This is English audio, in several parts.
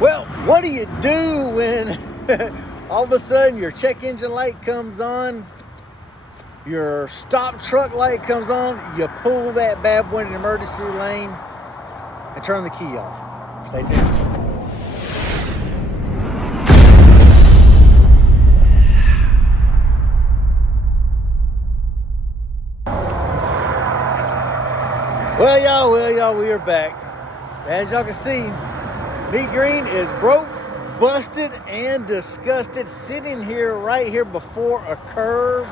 Well, what do you do when all of a sudden your check engine light comes on, your stop truck light comes on, you pull that bad boy in the emergency lane and turn the key off? Stay tuned. Well, y'all, we are back. As y'all can see, Meat Green is broke, busted, and disgusted, sitting here right here before a curve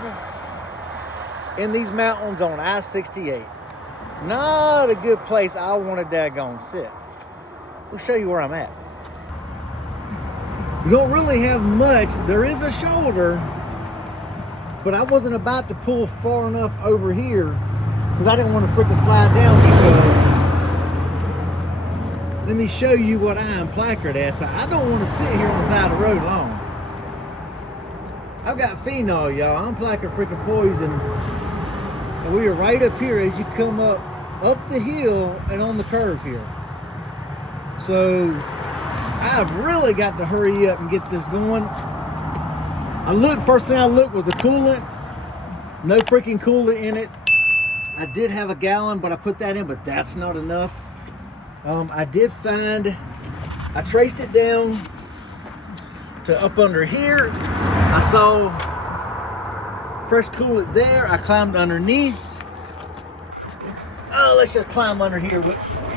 in these mountains on I-68. Not a good place I want to daggone sit. We'll show you where I'm at. We don't really have much. There is a shoulder, but I wasn't about to pull far enough over here because I didn't want to freaking slide down, because let me show you what I am placard at. So I don't want to sit here on the side of the road long. I've got phenol, y'all. I'm placard freaking poison. And we are right up here as you come up the hill and on the curve here. So I've really got to hurry up and get this going. First thing I looked was the coolant. No freaking coolant in it. I did have a gallon, but I put that in, but that's not enough. I traced it down to up under here. I saw fresh coolant there. I climbed underneath. Oh, let's just climb under here.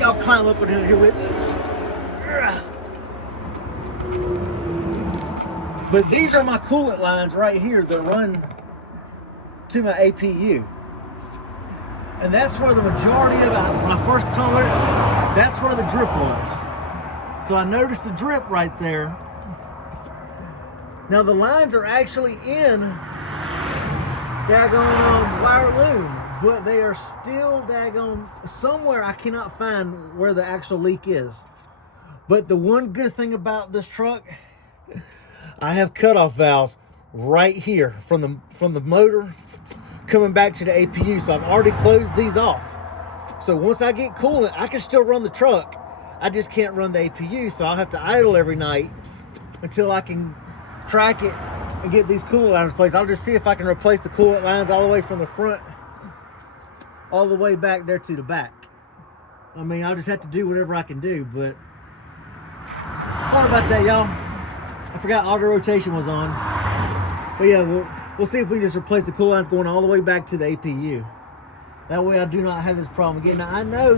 Y'all climb up under here with me. But these are my coolant lines right here that run to my APU. And that's where the majority of it, when I first colored it, that's where the drip was. So I noticed the drip right there. Now the lines are actually in daggone wire loom, but they are still daggone somewhere. I cannot find where the actual leak is. But the one good thing about this truck, I have cutoff valves right here from the motor coming back to the APU. So I've already closed these off. So once I get coolant, I can still run the truck. I just can't run the APU. So I'll have to idle every night until I can track it and get these coolant lines in place. I'll just see if I can replace the coolant lines all the way from the front all the way back there to the back. I mean, I'll just have to do whatever I can do, but sorry about that, y'all. I forgot auto rotation was on. But yeah, we'll see if we can just replace the coolant lines going all the way back to the APU. That way I do not have this problem again. Now I know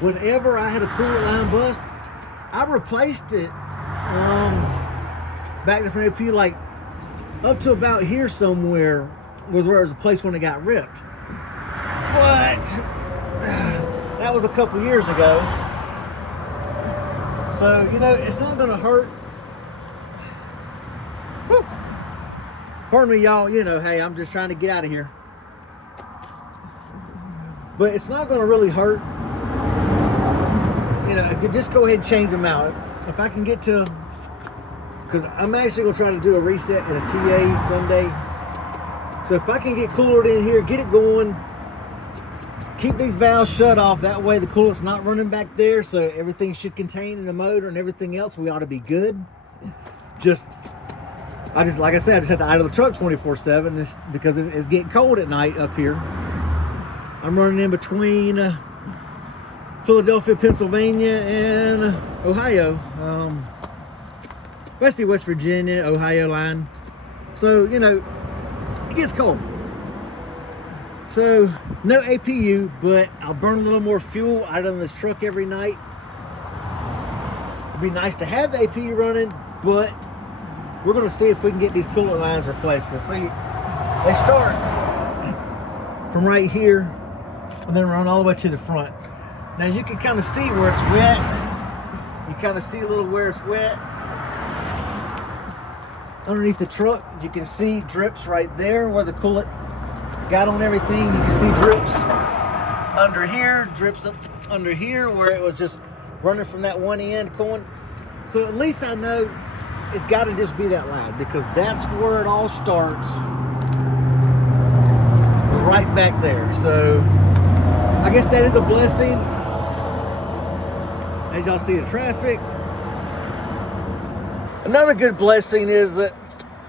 whenever I had a coolant line bust, I replaced it back to the APU, like up to about here somewhere was where it was the place when it got ripped. But that was a couple years ago. So, you know, it's not gonna hurt. Whew. Pardon me, y'all, you know, hey, I'm just trying to get out of here. But it's not going to really hurt. You know, just go ahead and change them out. If I can get to, because I'm actually going to try to do a reset in a TA Sunday. So if I can get coolant in here, get it going, keep these valves shut off. That way the coolant's not running back there. So everything should contain in the motor and everything else. We ought to be good. Like I said, I just had to idle the truck 24/7 because it's getting cold at night up here. I'm running in between Philadelphia, Pennsylvania, and Ohio. Basically West Virginia, Ohio line. So, you know, it gets cold. So, no APU, but I'll burn a little more fuel out of this truck every night. It'd be nice to have the APU running, but we're going to see if we can get these coolant lines replaced. Because see, they start from right here and then run all the way to the front. Now you can kind of see where it's wet. You kind of see a little where it's wet. Underneath the truck, you can see drips right there where the coolant got on everything. You can see drips under here, drips up under here where it was just running from that one end going. So at least I know it's got to just be that line, because that's where it all starts, right back there. So I guess that is a blessing. As y'all see the traffic, Another good blessing is that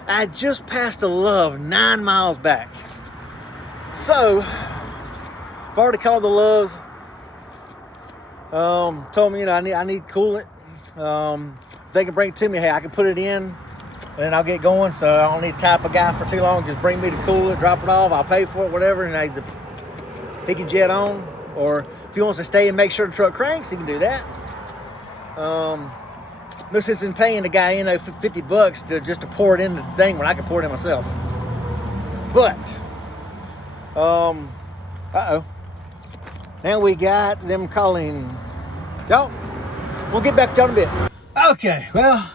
I just passed a Love 9 miles back. So I've already called the Loves. Told me, I need coolant. If they can bring it to me, hey, I can put it in and I'll get going. So I don't need to type a guy for too long. Just bring me the coolant, drop it off, I'll pay for it, whatever, and he can jet on. Or if he wants to stay and make sure the truck cranks, he can do that. No sense in paying the guy, $50 just to pour it in the thing when I can pour it in myself. But, now we got them calling. Y'all, we'll get back to y'all in a bit. Okay, well,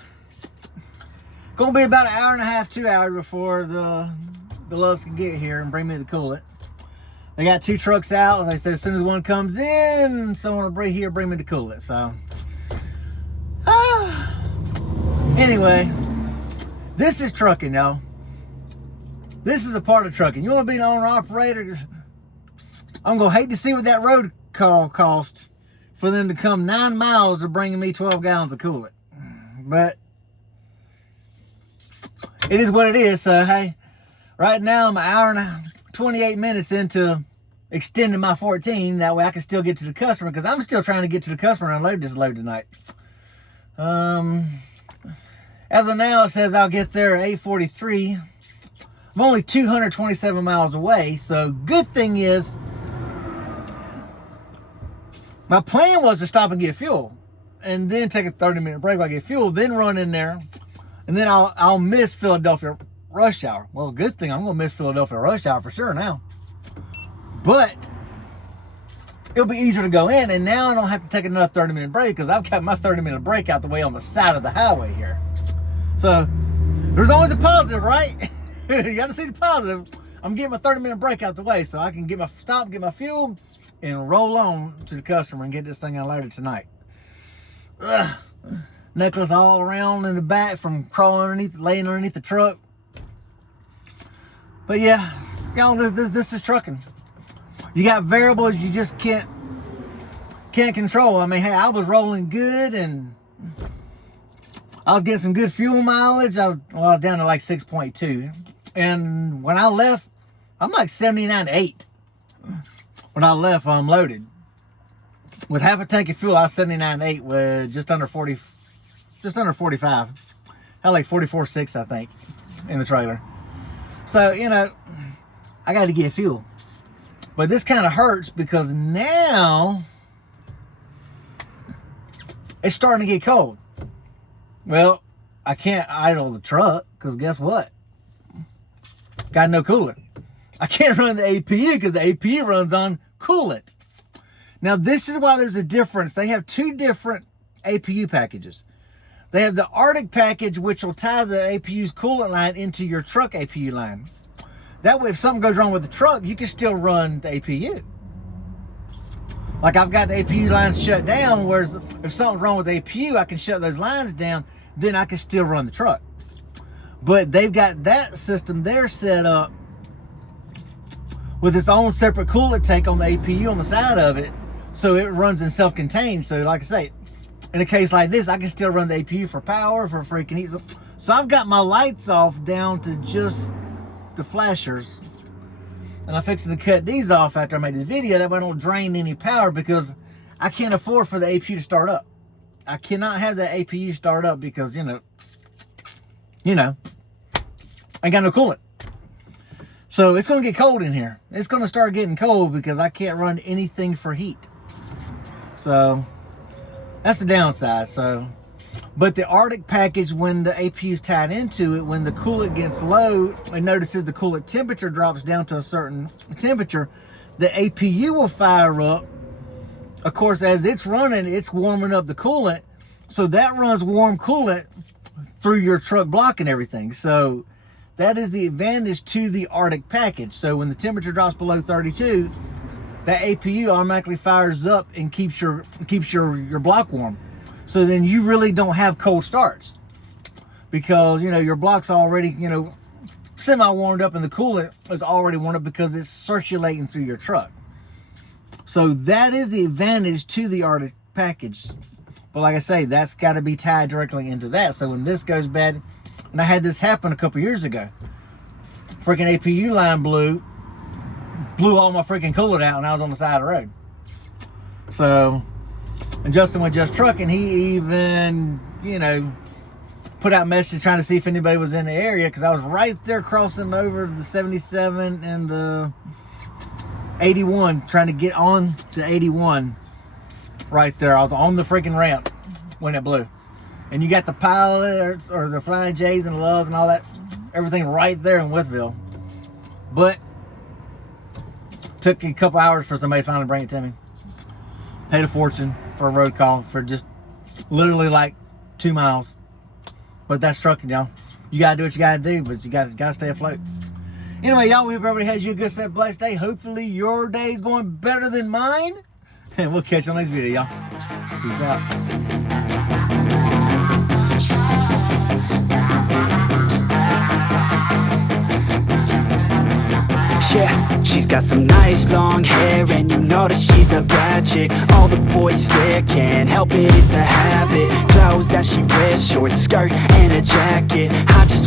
gonna be about an hour and a half, 2 hours before the Loves can get here and bring me the coolant. They got 2 trucks out. They said as soon as one comes in, someone will bring me the coolant. So, anyway, this is trucking, y'all. This is a part of trucking. You want to be an owner operator? I'm gonna hate to see what that road call cost for them to come 9 miles to bringing me 12 gallons of coolant. But it is what it is. So hey, right now I'm an hour and 28 minutes into extending my 14. That way I can still get to the customer, because I'm still trying to get to the customer and unload this load tonight. As of now, it says I'll get there at 8:43. I'm only 227 miles away. So good thing is, my plan was to stop and get fuel and then take a 30-minute break while I get fuel, then run in there, and then I'll miss Philadelphia rush hour. Well, good thing I'm gonna miss Philadelphia rush hour for sure now. But it'll be easier to go in, and now I don't have to take another 30-minute break, because I've got my 30-minute break out the way on the side of the highway here. So there's always a positive, right? You got to see the positive. I'm getting my 30-minute break out the way so I can get my fuel, and roll on to the customer and get this thing unloaded tonight. Ugh. Necklace all around in the back from laying underneath the truck. But yeah, y'all, this is trucking. You got variables you just can't control. I mean, hey, I was rolling good and I was getting some good fuel mileage. I was down to like 6.2. And when I left, I'm like 79.8. When I left unloaded. With half a tank of fuel, I was 79.8 with just under 45. Had like 44.6, I think, in the trailer. So, I got to get fuel. But this kind of hurts because now it's starting to get cold. Well, I can't idle the truck because guess what? Got no coolant. I can't run the APU because the APU runs on coolant. Now, this is why there's a difference. They have 2 different APU packages. They have the Arctic package, which will tie the APU's coolant line into your truck APU line. That way, if something goes wrong with the truck, you can still run the APU. Like I've got the APU lines shut down, whereas if something's wrong with the APU, I can shut those lines down, then I can still run the truck. But they've got that system there set up with its own separate coolant tank on the APU on the side of it, so it runs in self-contained. So like I say, in a case like this, I can still run the APU for power, for freaking heat. So I've got my lights off down to just the flashers. And I'm fixing to cut these off after I made this video. That way I don't drain any power, because I can't afford for the APU to start up. I cannot have the APU start up because, I ain't got no coolant. So it's going to get cold in here. It's going to start getting cold because I can't run anything for heat. So that's the downside. But the Arctic package, when the APU is tied into it, when the coolant gets low, it notices the coolant temperature drops down to a certain temperature, the APU will fire up. Of course, as it's running, it's warming up the coolant. So that runs warm coolant through your truck block and everything. So that is the advantage to the Arctic package. So when the temperature drops below 32, that APU automatically fires up and keeps your block warm. So then you really don't have cold starts, because your block's already semi warmed up and the coolant is already warmed up because it's circulating through your truck. So that is the advantage to the Arctic package. But like I say, that's got to be tied directly into that. So when this goes bad, and I had this happen a couple years ago, freaking APU line blew all my freaking coolant out, and I was on the side of the road. So, and Justin was just trucking. He even, you know, put out messages trying to see if anybody was in the area, because I was right there crossing over the 77 and the 81, trying to get on to 81 right there. I was on the freaking ramp when it blew. And you got the pilots or the Flying J's and the Loves and all that, everything right there in Withville. But took a couple hours for somebody to finally bring it to me. Paid a fortune for a road call for just literally like 2 miles. But that's trucking, y'all. You gotta do what you gotta do, but you gotta stay afloat. Anyway, y'all, we hope everybody has you a good, safe, blessed day. Hopefully your day's going better than mine. And we'll catch you on the next video, y'all. Peace out. Yeah, she's got some nice long hair, and you know that she's a bad chick. All the boys stare, can't help it, it's a habit. Clothes that she wears, short skirt and a jacket. I just